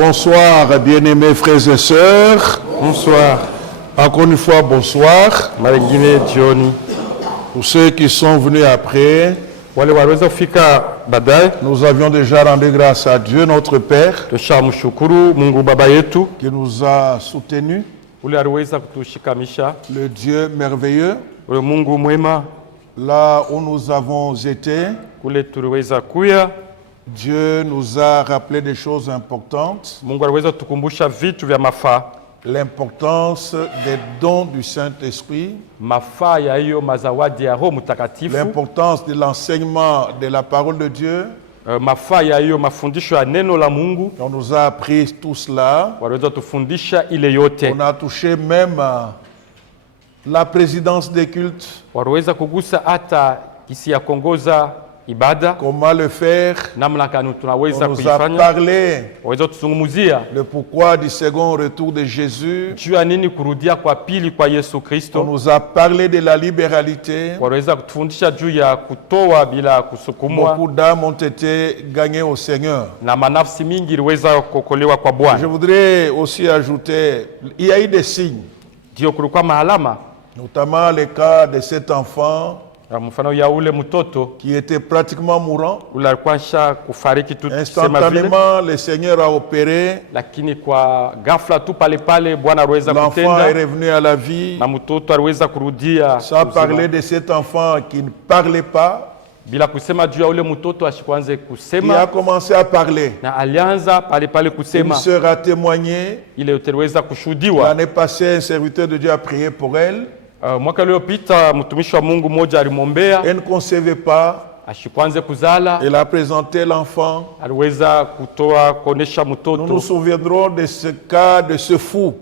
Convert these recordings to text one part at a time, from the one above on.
Bonsoir, bien-aimés frères et sœurs. Bonsoir. Encore une fois, bonsoir. Marengine jioni. Pour ceux qui sont venus après, Wale waloweza kufika baadaye. Nous avions déjà rendu grâce à Dieu, notre Père, Tushamshukuru Mungu Baba yetu qui nous a soutenus, ule aliweza kutushikamisha, le Dieu merveilleux, ule Mungu mwema là où nous avons été. kule tuliweza kuya. Dieu nous a rappelé des choses importantes, Mungu aliweza tukumbusha vitu vya mafaa, l'importance des dons du Saint-Esprit, mafaa ya hiyo mazawadi ya Roho Mtakatifu, l'importance de l'enseignement de la parole de Dieu. mafaa ya hiyo mafundisho ya neno la Mungu. On nous a appris tout cela. Waliweza tufundisha ile yote. On a touché même la présidence des cultes, Waliweza kugusa hata kisi ya kuongoza ibada, comment le faire. namna gani On tunaweza nous a kuifanya. parlé Waweza tuzungumzia le pourquoi du second retour de Jésus. juu ya nini kurudia kwa pili kwa Yesu On Kristo. nous a parlé de la libéralité. Waliweza kutufundisha juu ya kutoa bila kusukumwa, Beaucoup d'âmes ont été gagnées au Seigneur. na manafsi mingi iliweza kuokolewa kwa Je Bwana. voudrais aussi ajouter, il y a eu des signes, Ndio kulikuwa mahalama, notamment le cas de cet enfant mfano ya ule mtoto qui était pratiquement mourant. ule alikuwa nsha kufariki tu tusema vile, Instantanément, le Seigneur a opéré. lakini kwa ghafla tu pale pale Bwana aliweza L'enfant est kutenda revenu à la vie. na mtoto aliweza kurudia Sans uzima. parler de cet enfant qui ne parlait pas, Bila kusema juu ya ule mtoto ashikwanze qui a kusema, commencé à parler. na alianza pale pale Une kusema. sœur a témoigné. Ile yote iliweza kushuhudiwa. L'année passée, un serviteur de Dieu a prié pour elle. Mwaka uliopita mtumishi wa Mungu mmoja alimwombea, Elle ne concevait pas. ashikwanze kuzala, Elle a présenté l'enfant. aliweza kutoa kuonesha Nous nous mtoto. souviendrons de ce cas, de ce fou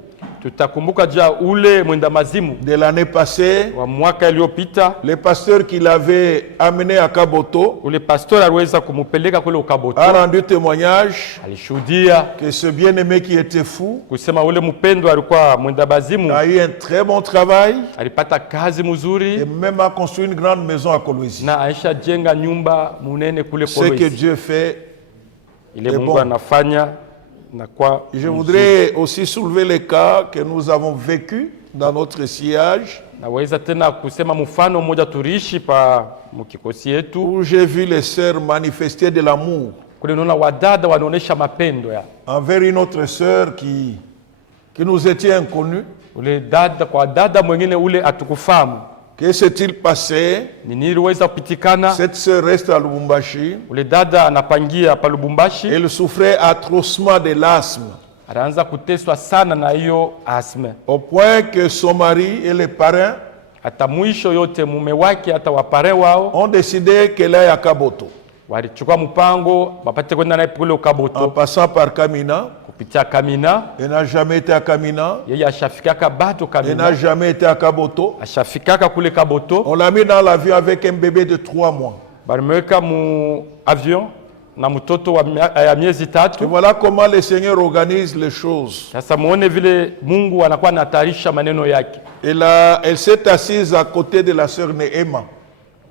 Tutakumbuka juu ya ule mwenda mazimu de l'année passée. wa mwaka iliyopita. Le pasteur qui l'avait amené à Kaboto Ule pastor aliweza kumupeleka kule Ukaboto, a rendu témoignage alishuhudia que ce bien-aimé qui était fou kusema ule mpendo alikuwa mwenda mazimu, a eu un très bon travail alipata kazi et mzuri même a construit une grande maison à Kolwezi. na aisha jenga nyumba munene kule Ce que Kolwezi. Dieu fait. Ile est Mungu bon. anafanya na kwa Je voudrais aussi soulever les cas que nous avons vécus dans notre sillage, naweza tena kusema mfano mmoja tuliishi pa mkikosi yetu où j'ai vu les sœurs manifester de l'amour kule, naona wadada wanaonesha mapendo ya envers une autre sœur qui nous était inconnue. ule dada kwa dada mwingine ule atukufahamu. Que s'est-il passé? Ni nini iliweza kupitikana? Cette sœur reste à Lubumbashi. Ule dada anapangia pa Lubumbashi, Elle souffrait atrocement de l'asthme, anaanza kuteswa sana na hiyo asma, au point que son mari et les parents hata mwisho yote mume wake hata wapare wao ont décidé qu'elle aille à Kaboto, walichukua mpango wapate kwenda naye kule en Ukaboto passant par Kamina. kupitia Kamina. Elle n'a jamais été à Kamina. Yeye ashafikaka bado Elle n'a Kamina, jamais été à Kaboto. ashafikaka kule Kaboto. On l'a mis dans l'avion avec un bébé de 3 mois. Balimweka mu avion na mtoto wa ya miezi Et tatu. voilà comment le Seigneur organise les choses. Sasa muone vile Mungu anakuwa anatayarisha maneno yake. Elle s'est assise à côté de la sœur Neema.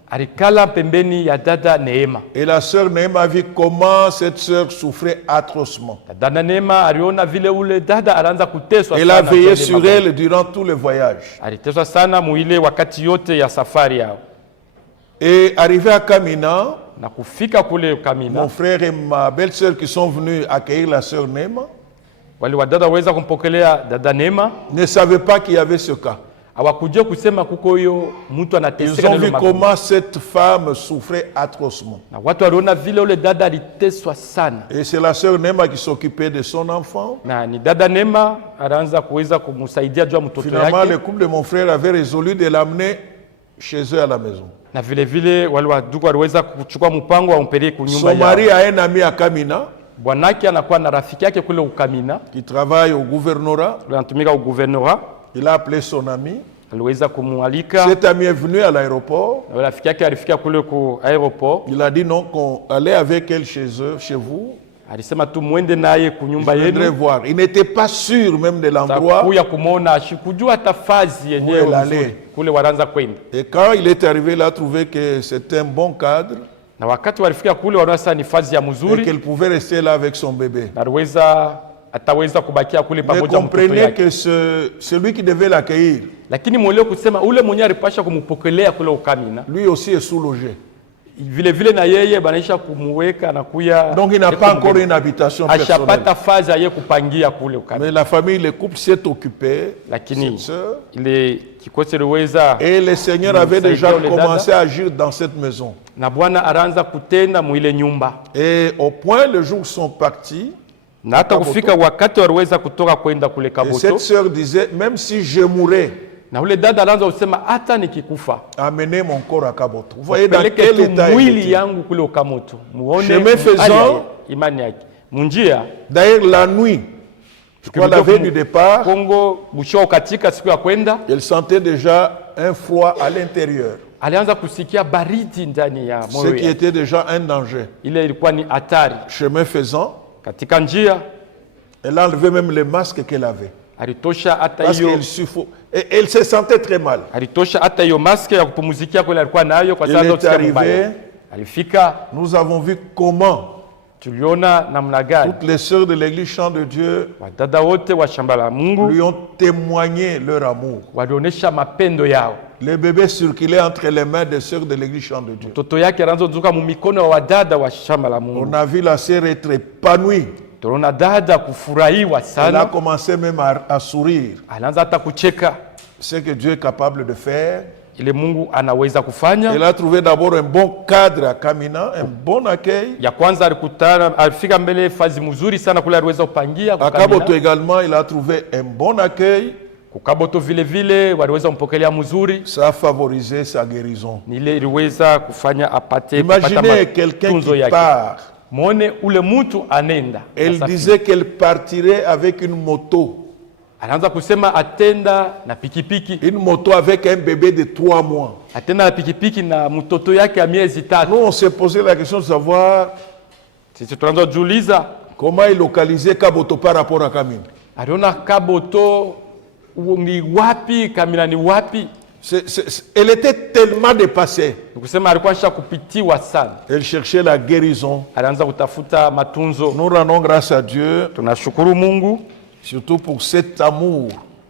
Alikala pembeni ya dada Neema. Et la sœur Neema a vu comment cette sœur souffrait atrocement. Dada Neema aliona vile ule dada anaanza kuteswa Elle a sana. veillé kwenye sur magonjwa. elle durant tout le voyage. Aliteswa sana muile wakati yote ya safari yao. Et arrivé à Kamina, Na kufika kule mon Kamina, frère et ma belle-sœur qui sont venus accueillir la sœur Neema wale wadada waweza kumpokelea dada Neema, ne savaient pas qu'il y avait ce cas. hawakujua kusema kuko hiyo mtu Ils anateseka ont na vu ile magonjwa. comment cette femme souffrait atrocement. Na watu waliona vile ule dada aliteswa sana. Et c'est la sœur Neema qui s'occupait de son enfant. Na ni dada Neema anaanza kuweza kumsaidia juu ya mtoto Finalement, yake, le couple de mon frère avait résolu de l'amener chez eux à la maison. na vile vile wale wadugu waliweza kuchukua mpango wa umpeleke kunyumba Son yao. mari a un ami à Kamina Bwanake anakuwa na rafiki yake kule Ukamina, qui travaille au gouvernorat. anatumika au gouvernorat. Il a appelé son ami. Aliweza kumualika, Cet ami est venu à l'aéroport. na rafiki yake alifika kule ku aeroport. Il a dit non, qu'on allait avec elle chez eux, chez vous. Alisema tu mwende naye Je kunyumba viendrai yenu, voir. Il n'était pas sûr même de l'endroit. takuya kumwona, ashikujua hata fazi yenyewe Où elle allait. mzuri kule wanaanza kwenda. Et quand il est arrivé, il a trouvé que c'était un bon cadre Na wakati walifika kule wanaona sasa ni fazi ya et mzuri, qu'elle pouvait rester là avec son bébé. na aliweza ataweza kubakia kule Mais pamoja mtoto comprenez yake. que celui qui devait l'accueillir, Lakini mweleo kusema ule mwenye alipasha kumupokelea kule ukamina, lui aussi est sous-logé. vile vile na yeye banaisha kumuweka na kuya. Donc il n'a pas encore une habitation personnelle. Ashapata fazi ya kupangia kule ukamina. Mais la famille, le couple s'est occupé, Lakini cette sœur, ile kikosi liweza et le Seigneur avait déjà commencé à agir dans cette maison. na Bwana aranza kutenda mwile nyumba. Et au point, le jour où ils sont partis, Na hata kufika wakati waliweza kutoka kwenda kule et Kaboto, cette sœur disait, même si je mourais, na ule dada anaanza kusema hata nikikufa amenez mon corps à Kaboto. Vous voyez dans peleke quel tu état il mwili était. yangu kule Okamoto, muone Chemin faisant, hali ya imani yake munjia. D'ailleurs, la nuit, je crois la veille du départ, Kongo busho katika siku ya kwenda, elle sentait déjà un froid à l'intérieur, alianza kusikia baridi ndani ya ce moyo qui yake. était déjà un danger. Ile ilikuwa ni hatari. Chemin faisant, Katika njia elle a enlevé même les masques qu'elle avait. alitosha hata Parce hiyo et elle se sentait très mal. alitosha hata hiyo maske ya kupumuzikia kule alikuwa nayo kwa Il sababu est arrivé, alifika, nous avons vu comment tuliona namna gani toutes les sœurs de l'église Chant de Dieu wadada wote wa shamba la Mungu lui ont témoigné leur amour. walionyesha mapendo yao. Le bébé circulait entre les mains des sœurs de l'église Chant de Dieu. Mtoto yake anaanza kuzuka mumikono wa wadada wa shamba la Mungu. On a vu la sœur être épanouie. Tunaona dada kufurahiwa Elle a sana, commencé même à sourire. anaanza hata kucheka. Ce que Dieu est capable de faire. Ile Mungu anaweza kufanya. Elle a trouvé d'abord un bon cadre à Kamina, un bon accueil. Ya kwanza alikutana, alifika mbele fazi mzuri sana kule, aliweza kupangia À Kaboto également, il a trouvé un bon accueil. Kukaboto vile vile waliweza kumpokelea mzuri. Ça a favorisé sa guérison. Ile iliweza kufanya apate Imaginez quelqu'un qui part. Mwone ule mtu anenda. Elle disait qu'elle partirait avec une moto. Anaanza kusema atenda na pikipiki. Une moto avec un bébé de 3 mois. Atenda na pikipiki na mtoto yake ya miezi 3. Nous, on s'est posé la question de savoir Sisi tunaanza kujiuliza comment il localisait Kaboto par rapport à Kamina. aliona Kaboto ni wapi, Kamina ni wapi? Elle était tellement dépassée. Nikusema alikuwa anasha kupitiwa sana. Elle cherchait la guérison. Alianza kutafuta matunzo. Nous rendons grâce à Dieu, Tunashukuru Mungu surtout pour cet amour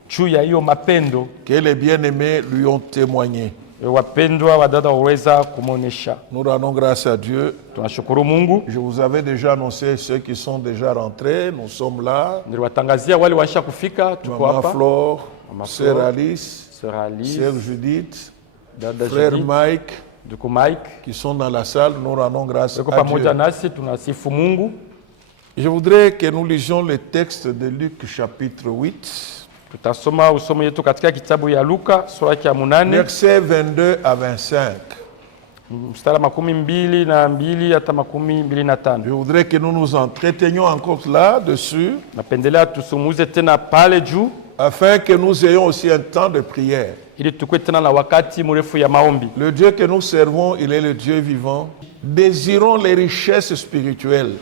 juu ya hiyo mapendo que les bien-aimés lui ont témoigné. wapendwa wadada waweza kumuonesha. Nous rendons grâce à Dieu. Tunashukuru Mungu. Je vous avais déjà annoncé ceux qui sont déjà rentrés. Nous sommes là. Niliwatangazia wale waisha kufika, tuko Maman hapa. Flore, Mama Sœur Flore, Alice, Sœur Alice, Sœur Judith, dada Frère Judith, Mike, ndugu Mike, qui sont dans la salle. Nous rendons grâce yuko à pamoja Dieu. nasi, tunasifu Mungu. Je voudrais que nous lisions le texte de Luc chapitre 8, Tutasoma usomo yetu katika kitabu ya Luka sura ya 8 versets 22 à 25. mstari 22 hata 25. Je voudrais que nous nous entretenions encore là-dessus, Napendelea tusumuze tena pale juu afin que nous ayons aussi un temps de prière. ili tukue tena na wakati mrefu ya maombi. Le Dieu que nous servons, il est le Dieu vivant. Désirons les richesses spirituelles.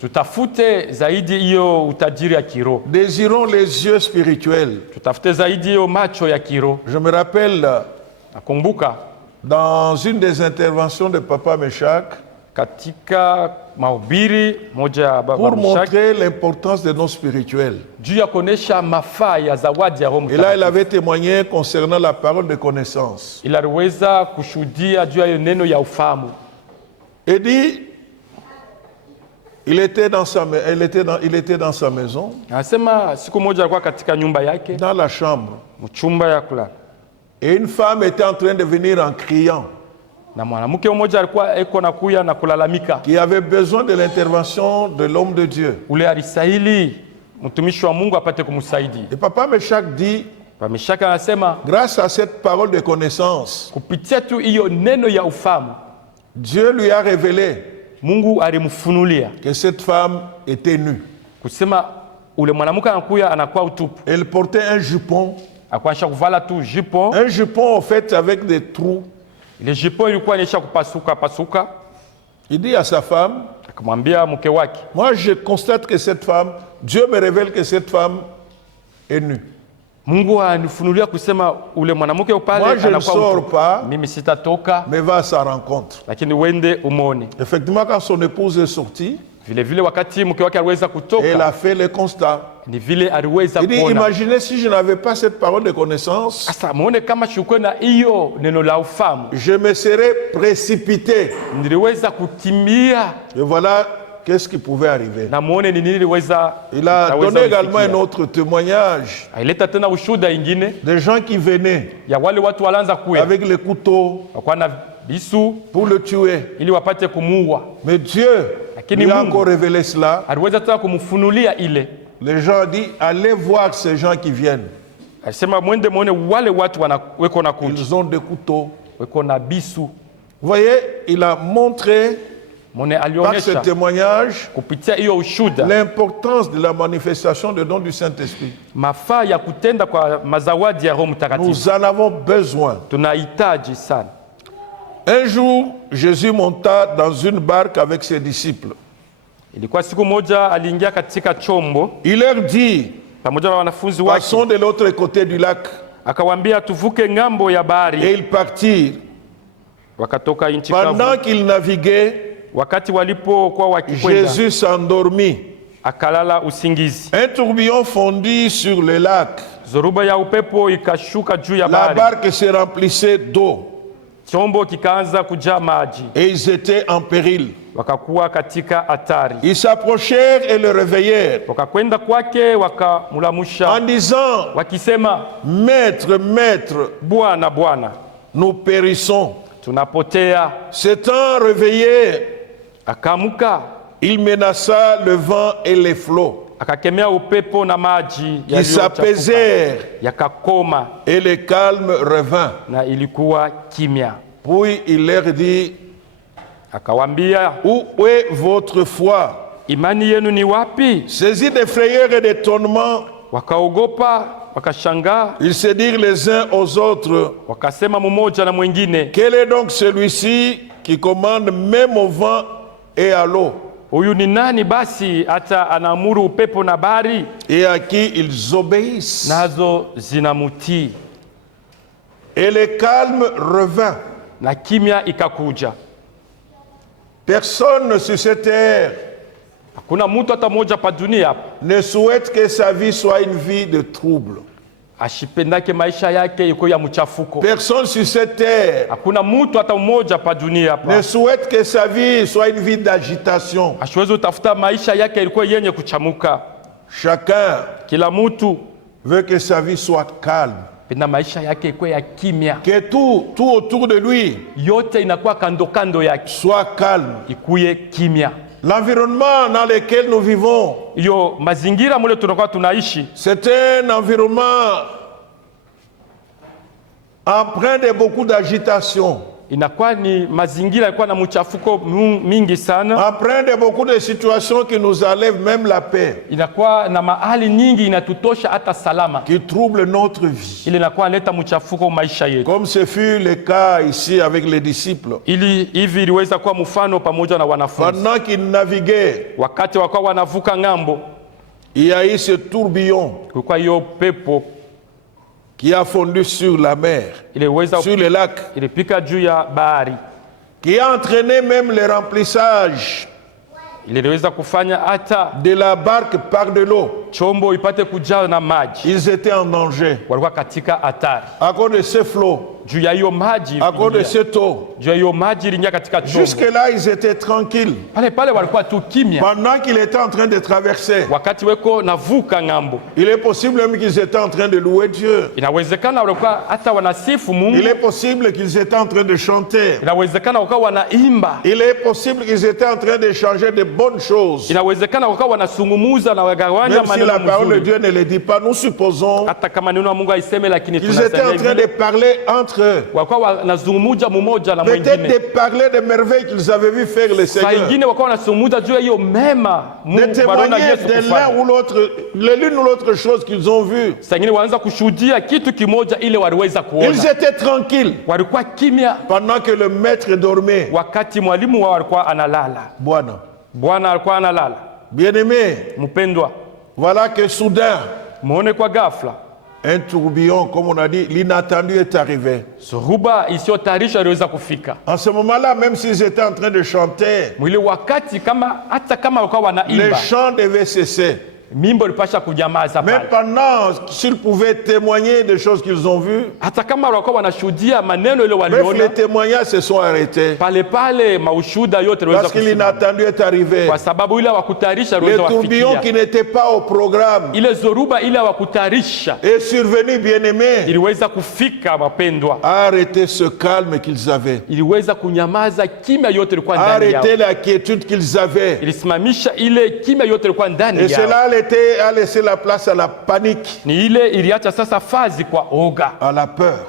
Tutafute zaidi hiyo utajiri ya kiroho. Désirons les yeux spirituels. Tutafute zaidi hiyo macho ya kiroho. Je me rappelle, Nakumbuka dans une des interventions de Papa Meshach, katika mahubiri moja ya Baba pour Meshach montrer l'importance des dons spirituels. juu ya kuonesha mafaa ya zawadi ya Roho Et là, il Mtakatifu. avait témoigné concernant la parole de connaissance. Ila aliweza kushuhudia juu ya hiyo neno ya ufahamu. Et dit, il était dans sa maison, Anasema siku moja alikuwa katika nyumba yake, dans la chambre. mchumba ya kulala. Et une femme était en train de venir en criant, Na mwanamke mmoja alikuwa eko na kuya na kulalamika. qui avait besoin de l'intervention de l'homme de Dieu. Ule alistahili mtumishi wa Mungu apate kumsaidia. Et Papa Meshach dit, Pameshaka anasema grâce à cette parole de connaissance, kupitia tu hiyo neno ya ufahamu Dieu lui a révélé Mungu alimfunulia que cette femme était nue. kusema ule mwanamke anakuya anakuwa utupu. Elle portait un jupon. Akaanza kuvala tu jupon. Un jupon, en fait, avec des trous. Ile jupon ilikuwa inaisha kupasuka pasuka. Il dit à sa femme, Akamwambia mke wake, moi je constate que cette femme, Dieu me révèle que cette femme est nue. Mungu anifunulia kusema ule mwanamke upale Moi je ne anakuwa sors utupu. pas, Mimi sitatoka mais va à sa rencontre. lakini wende umone. Effectivement, quand son épouse est sortie, Vile vile wakati mke wake aliweza Et elle kutoka, a fait le constat. ni vile aliweza Il dit, kuona. imaginez si je n'avais pas cette parole de connaissance, Sasa muone kama shukrwe na hiyo neno la ufahamu, je me serais précipité. niliweza kukimbia Et voilà qu'est-ce qui pouvait arriver. na muone ni nini liweza. Il a donné également un autre témoignage. Aileta tena ushuhuda ingine Des gens qui venaient ya wale watu walianza kuya avec les couteaux wakuwa na bisu pour le tuer. ili wapate kumuua, Mais Dieu Lakini lui a Mungu encore révélé cela. aliweza tena kumfunulia ile. Les gens ont dit, allez voir ces gens qui viennent. Alisema mwende muone wale watu weko na kuja, Ils ont des couteaux. weko na bisu. Vous voyez, il a montré Mwone par ce alionyesha témoignage kupitia hiyo ushuda l'importance de la manifestation du don du Saint-Esprit. mafaa ya kutenda kwa mazawadi ya Roho Mtakatifu. Nous en avons besoin. Tunahitaji sana. Un jour, Jésus monta dans une barque avec ses disciples. Ilikuwa siku moja aliingia katika chombo Il leur dit, pamoja na wanafunzi wake, passons de l'autre côté du lac. akawaambia tuvuke ngambo ya Et bahari. ils partirent. Wakatoka nchi kavu. Pendant qu'ils naviguaient, Wakati walipokuwa wakikwenda, Jésus s'endormit. akalala usingizi. Un tourbillon fondit sur le lac. Zoruba ya upepo ikashuka juu ya La bahari, barque se remplissait d'eau chombo kikaanza kujaa maji, et ils étaient en péril. wakakuwa katika hatari. Ils s'approchèrent et le réveillèrent Wakakwenda kwake wakamulamusha en disant, wakisema, Maître, Maître, Bwana, Bwana, nous périssons. tunapotea. S'étant réveillé, Akamuka il menaça le vent et les flots akakemea upepo na maji qui yaliyochafuka, s'apaisèrent yakakoma et le calme revint. na ilikuwa kimya. Puis il leur dit, Akawambia, où est votre foi? imani yenu ni wapi? Saisis de frayeur et d'étonnement, Wakaogopa, wakashangaa, ils se dirent les uns aux autres, wakasema mmoja na mwingine, quel est donc celui-ci qui commande même au vent et à l'eau, huyu ni nani basi hata anaamuru upepo na bahari, et à qui ils obéissent? nazo zinamutii? Et le calme revint. Na kimya ikakuja. Personne sur cette terre Hakuna mtu hata mmoja pa dunia hapa ne souhaite que sa vie soit une vie de trouble. ashipendake maisha yake iko ya mchafuko. Personne sur cette terre Hakuna mtu hata mmoja pa dunia ne hapa souhaite que sa vie soit une vie d'agitation. asiwezi utafuta maisha yake ilikuwa yenye kuchamuka. Chacun Kila mtu veut que sa vie soit calme, penda maisha yake iko ya kimya, que tout autour de lui yote inakuwa kando kando yake soit calme. ikuye kimya. L'environnement dans lequel nous vivons, Hiyo mazingira mule tunakuwa tunaishi, c'est un environnement empreint de beaucoup d'agitation, inakuwa ni mazingira yalikuwa na mchafuko mingi sana, empreint de beaucoup de situations qui nous enlèvent même la paix, inakuwa na mahali nyingi inatutosha hata salama, qui troublent notre vie. ili inakuwa leta mchafuko maisha yetu. Comme ce fut le cas ici avec les disciples. Ili hivi iliweza kuwa mfano pamoja na wanafunzi. Pendant qu'ils naviguaient, Wakati wakawa wanavuka ngambo, il y a eu ce tourbillon kulikuwa hiyo pepo qui a fondu sur la mer, iliweza sur le lac, ilipika juu ya bahari, qui a entraîné même le remplissage iliweza kufanya hata de la barque par de l'eau. chombo ipate kujaa na maji. Ils étaient en danger Walikuwa katika hatari à cause de ces flots, juu ya hiyo maji, à cause de cette eau. juu ya hiyo maji iliingia katika chombo. Jusque-là, ils étaient tranquilles. Pale pale walikuwa tu kimya, Pendant qu'ils étaient en train de traverser, wakati weko navuka ngambo. il est possible même qu'ils étaient en train de louer Dieu. Inawezekana walikuwa hata wanasifu Mungu, Il est possible qu'ils étaient en train de chanter. inawezekana wakawa wanaimba, Il est possible qu'ils étaient en train d'échanger de bonnes choses. inawezekana wakawa wanasungumuza na wagawanya Même si maneno la parole de mazuri. Dieu ne le dit pas, nous supposons Hata kama neno la Mungu haiseme, lakini qu'ils étaient en train tunasema de parler entre eux. wakawa wanazungumuza mmoja na Peut-être mwingine. de parler des merveilles qu'ils avaient vu faire le Saa Seigneur. ingine wakawa wanazungumuza juu ya hiyo mema De Mungu témoigner Yesu de l'un kufanya. ou l'autre, de l'une ou l'autre chose qu'ils ont vu. Saa ingine wanaanza kushuhudia kitu kimoja ile waliweza Ils kuona. étaient tranquilles Walikuwa kimya pendant que le maître dormait. wakati mwalimu wao alikuwa analala. Bwana. Bwana alikuwa analala. Bien-aimé, Mpendwa, voilà que soudain, muone kwa ghafla un tourbillon, comme on a dit, l'inattendu est arrivé. Zoruba isiyotayarishwa iliweza kufika. En ce moment-là, même s'ils étaient en train de chanter, Mwile wakati hata kama walikuwa les wanaimba, chants devaient cesser. mimbo ilipasha kunyamaza Mais pale. pendant, s'ils pouvaient témoigner des choses qu'ils ont vues, Hata kama walikuwa wanashuhudia maneno ile bref, waliona, les témoignages se sont arrêtés. pale maushuhuda yote iliweza Parce que kusimama. l'inattendu est arrivé. Kwa sababu ile hawakutayarisha Le iliweza tourbillon wafikia. qui n'était pas au programme Ile zoruba ile hawakutayarisha est survenu, bien-aimé, iliweza kufika, mapendwa. a arrêté ce calme qu'ils avaient, Iliweza kunyamaza kimya yote ilikuwa a ndani yao. arrêté la quiétude qu'ils avaient. Ilisimamisha ile kimya yote ilikuwa Et ndani yao. cela a laissé la place à la panique, Ni ile iliacha sasa fazi kwa oga, à la peur,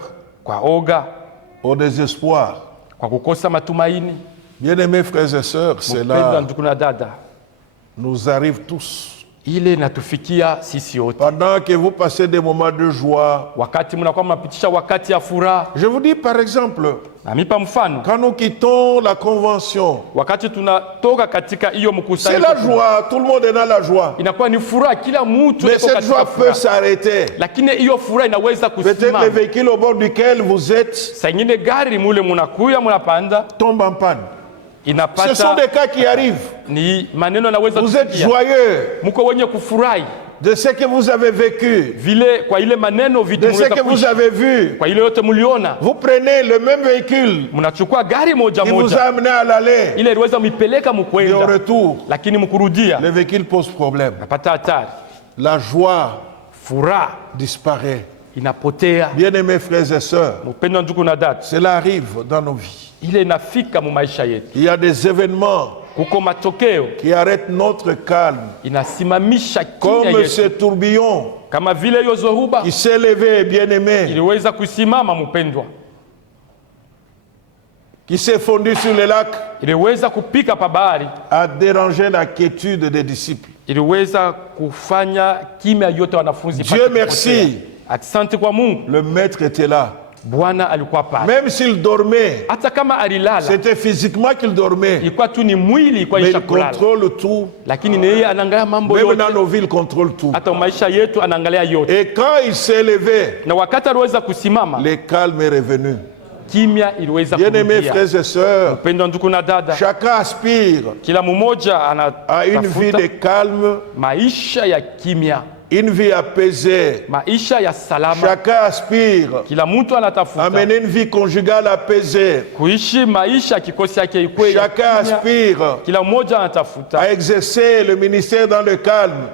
au désespoir. kwa kukosa matumaini. Bien-aimés frères et sœurs, Mpendwa cela ndugu na dada, nous arrive tous. ile natufikia sisi wote. Pendant que vous passez des moments de joie, Wakati mnakuwa mnapitisha wakati ya furaha, je vous dis par exemple, namipa mfano, quand nous quittons la convention, wakati tunatoka katika hiyo c'est mkusanyiko, la joie, tout le monde est dans la joie. inakuwa ni furaha, kila mtu Mais yuko cette katika joie peut furaha. s'arrêter. Lakini hiyo furaha inaweza Peut-être kusimama. le véhicule au bord duquel vous êtes Saa ingine gari mule munakuya munapanda tombe en panne. Ce sont inapata, des cas qui arrivent. ni maneno yanaweza Vous êtes kusikia. joyeux Mko wenye kufurahi de ce que vous avez vécu, vile, kwa ile maneno vitu de ce mnaweza que vous kuishi, avez vu. kwa ile yote mliona. Vous prenez le même véhicule Mnachukua gari moja qui vous moja, a amené à l'aller ile iliweza mipeleka et au mkwenda, retour. lakini mkurudia Le véhicule pose problème. napata hatari, La joie furaha disparaît. inapotea. Bien-aimés frères et sœurs, Mpendwa ndugu na dada, cela arrive dans nos vies. ile inafika mu maisha yetu. Il y a des événements Kuko matokeo qui arrêtent notre calme, inasimamisha kimya comme yetu, ce tourbillon kama vile hiyo zoruba qui s'est levé, bien-aimé, iliweza kusimama, mpendwa, qui s'est fondu sur le lac, iliweza kupika pa bahari, a dérangé la quiétude des disciples. iliweza kufanya kimya yote wanafunzi Dieu pate merci. kupotea. Asante kwa Mungu, Le maître était là. Bwana alikuwa pale. Même s'il dormait, Hata kama alilala, c'était physiquement qu'il dormait. ilikuwa tu ni mwili ilikuwa Mais isha il kulala, contrôle tout. lakini ni yeye anaangalia mambo Même yote, dans nos vies, il contrôle tout. hata maisha yetu anaangalia yote. Et quand il s'est levé, Na wakati aliweza kusimama, le calme est revenu. kimya iliweza Bien-aimés kurudia. frères et sœurs, Mpendwa ndugu na dada, chacun aspire kila mmoja à une vie anatafuta de calme, maisha ya kimya, une vie apaisée. maisha ya salama. Chacun aspire Kila mtu à anatafuta mener une vie conjugale apaisée. kuishi maisha ya kikosi yake ikwe ya Chacun kimya. aspire Kila mmoja anatafuta à exercer le ministère dans le calme.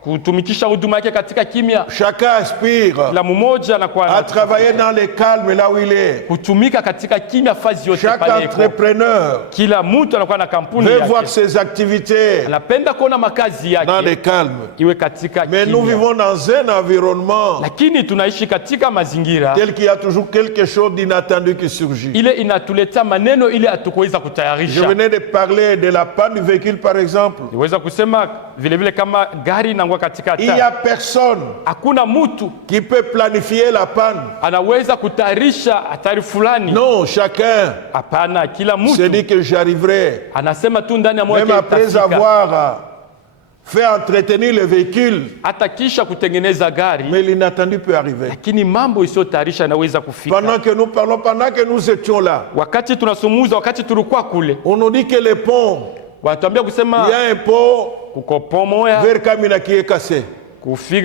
kutumikisha huduma yake katika kimya. Chacun aspire Kila mmoja anakuwa à travailler dans le calme là où il est. kutumika katika kimya fazi yote Chaque pale iko. entrepreneur Kila mtu anakuwa na kampuni veut yake, voir ses activités anapenda kuona makazi dans le yake calme. iwe katika Mais nous kimya, vivons dans un environnement lakini tunaishi katika mazingira tel qu'il y a toujours quelque chose d'inattendu qui surgit. ile inatuletea maneno ile hatukuweza Je kutayarisha. venais de parler de la panne du véhicule par exemple. Niweza kusema vile vile kama gari inakuwa katika Il n'y hatari, a personne hakuna mtu qui peut planifier la panne. anaweza kutayarisha hatari fulani. Non, chacun Hapana, kila se mtu dit que j'arriverai. anasema tu ndani ya moyo Même wake après itafika. avoir fait entretenir le véhicule, Hata kisha kutengeneza gari, mais l'inattendu peut arriver. lakini mambo isiyotayarisha yanaweza kufika. Pendant que nous parlons, pendant que nous étions là, Wakati tunasumuza, wakati tulikuwa kule, on nous dit que le pont, wanatuambia il y kusema a un pont kuko pomoya vers Kamina qui est cassé.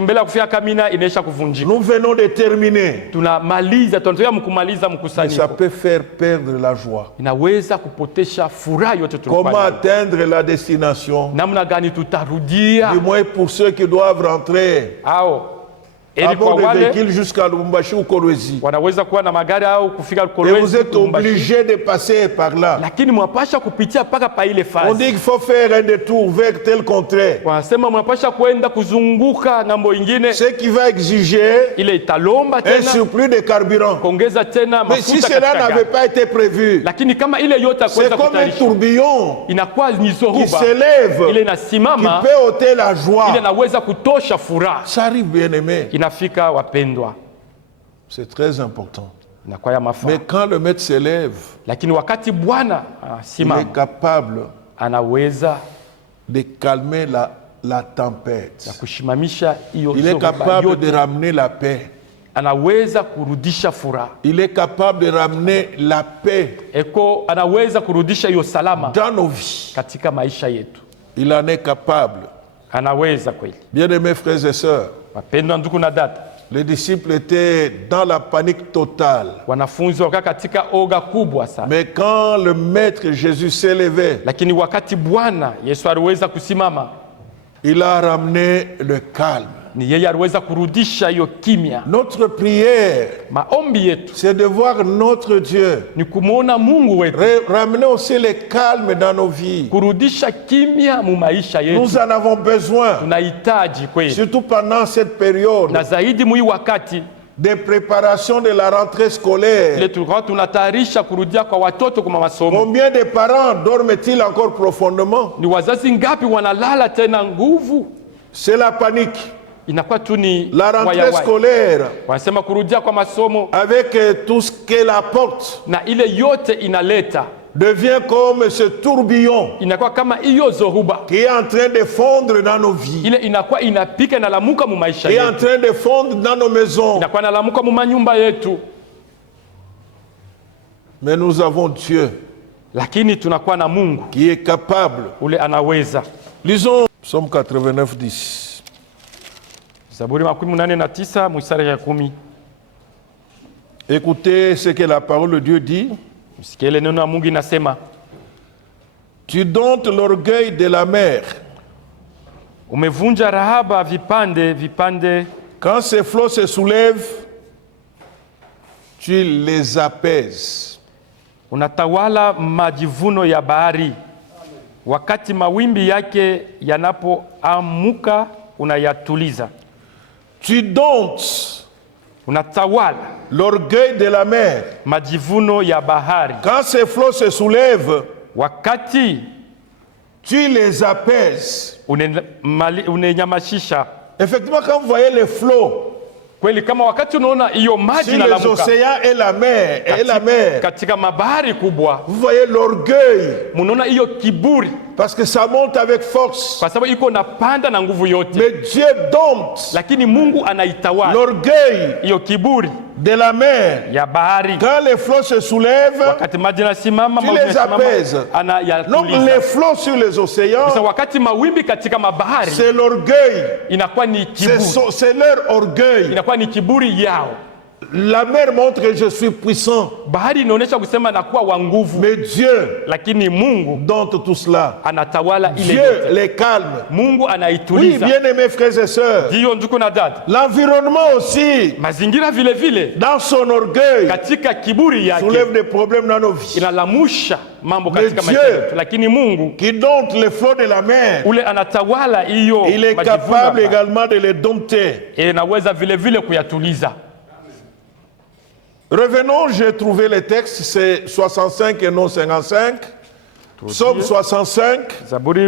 mbele ya kufika Kamina inaisha kuvunjika. Nous venons de terminer. Tunatoka mkumaliza Ça mkusanyiko, peut faire perdre la joie. inaweza kupotesha furaha yote Comment tulikuwa nayo. atteindre la destination? Namna gani tutarudia Du moins pour ceux qui doivent rentrer au à ili kwa bord de wale véhicule jusqu'à Lubumbashi ou Kolwezi. wanaweza kuwa na magari au kufika Et vous Kolwezi, êtes Lubumbashi. obligé de passer par là. Lakini mwapasha kupitia mpaka pa ile On fasi. dit qu'il faut faire un détour vers tel contraire. Wanasema mnapasha kwenda kuzunguka ngambo ingine, Ce qui va exiger ile italomba un tena surplus de carburant. kuongeza tena Mais si mafuta cela katika n'avait gari. pas été prévu, Lakini kama ile yote c'est hakuweza comme un kutayarishwa, tourbillon inakuwa ni qui zoruba s'élève, ile qui inasimama, peut ôter la joie. ile inaweza kutosha furaha. Ça arrive, bien aimé. Inafika wapendwa, C'est très important. inakuwa ya mafaa. Mais quand le maître s'élève, Lakini wakati Bwana il est anasimama, capable anaweza de calmer la la tempête. na kushimamisha hiyo Il est zoruba capable yote. de ramener la paix. Anaweza kurudisha furaha. Il est capable de ramener la paix Anaweza kurudisha hiyo salama dans nos vies. katika maisha yetu. Il en est capable. Anaweza kweli. Bien-aimés frères et sœurs, Wapendwa ndugu na dada, les disciples étaient dans la panique totale. wanafunzi wakawa katika oga kubwa sana. Mais quand le maître Jésus s'est levé, Lakini wakati Bwana Yesu aliweza kusimama, il a ramené le calme. ni yeye aliweza kurudisha hiyo kimya. Notre prière, Maombi yetu c'est de voir notre Dieu ni kumwona Mungu wetu, ramener aussi le calme dans nos vies. kurudisha kimya mu maisha yetu. Nous en avons besoin, Tunahitaji kweli, surtout pendant cette période na zaidi mwi wakati de préparation de la rentrée scolaire. ile tulikuwa tunatayarisha kurudia kwa watoto kwa masomo. Combien de parents dorment-ils encore profondément? Ni wazazi ngapi wanalala tena nguvu? C'est la panique. Inakuwa tu ni La rentrée wayawaya. scolaire, Wanasema kurudia kwa masomo avec tout ce qu'elle apporte, na ile yote inaleta, devient comme ce tourbillon inakuwa kama hiyo zoruba qui est en train de fondre dans nos vies, ile inakuwa inapika inalamuka mu maisha qui est en yetu, train de fondre dans nos maisons. inakuwa inalamuka mu manyumba yetu, Mais nous avons Dieu lakini tunakuwa na Mungu qui est capable. ule anaweza. Lisons Psaume 89, 10. Zaburi 89 mstari ya 10. Écoutez ce que la parole de Dieu dit. Msikie ile neno la Mungu inasema, Tu domptes l'orgueil de la mer. umevunja Rahaba vipande vipande, Quand ces flots se soulèvent, tu les apaises. unatawala majivuno ya bahari. Wakati mawimbi yake yanapoamuka unayatuliza. Tu domptes Unatawala l'orgueil de la mer. majivuno ya bahari. Quand ces flots se soulèvent, Wakati tu les apaises. unenyamashisha. Effectivement, quand vous voyez les flots, Kweli kama wakati unaona hiyo maji sur les inalamuka océans et la mer, katika mabahari kubwa, vous voyez l'orgueil, munaona hiyo kiburi, parce que ça monte avec force. kwa sababu iko napanda na nguvu yote, Mais Dieu dompte lakini Mungu anaitawala l'orgueil hiyo kiburi de la mer. ya bahari. Quand les flots se soulèvent, Wakati maji yanasimama, tu mawimbi les yanasimama, apaises. Donc anayatuliza. les flots sur les Sasa océans, wakati mawimbi katika mabahari c'est l'orgueil. inakuwa ni kiburi, C'est leur orgueil. inakuwa ni kiburi yao. La mer montre que je suis puissant. Bahari inaonyesha kusema nakuwa wa nguvu, Mais Dieu lakini Mungu dompte tout cela. anatawala ile Dieu yote. les calme. Mungu Oui, anaituliza. bien-aimés frères et sœurs, Ndiyo ndugu na dada, l'environnement aussi, mazingira vile vile dans son orgueil, katika kiburi yake soulève des problèmes dans nos vies. inalamusha mambo Mais katika maisha Dieu, yetu, lakini Mungu qui dompte les flots de la mer, ule anatawala hiyo il est majivuno capable hapa. également de les dompter. Inaweza vile vile kuyatuliza. Revenons, j'ai trouvé les textes, c'est 65 et non 55. Psaume 65, Zaburi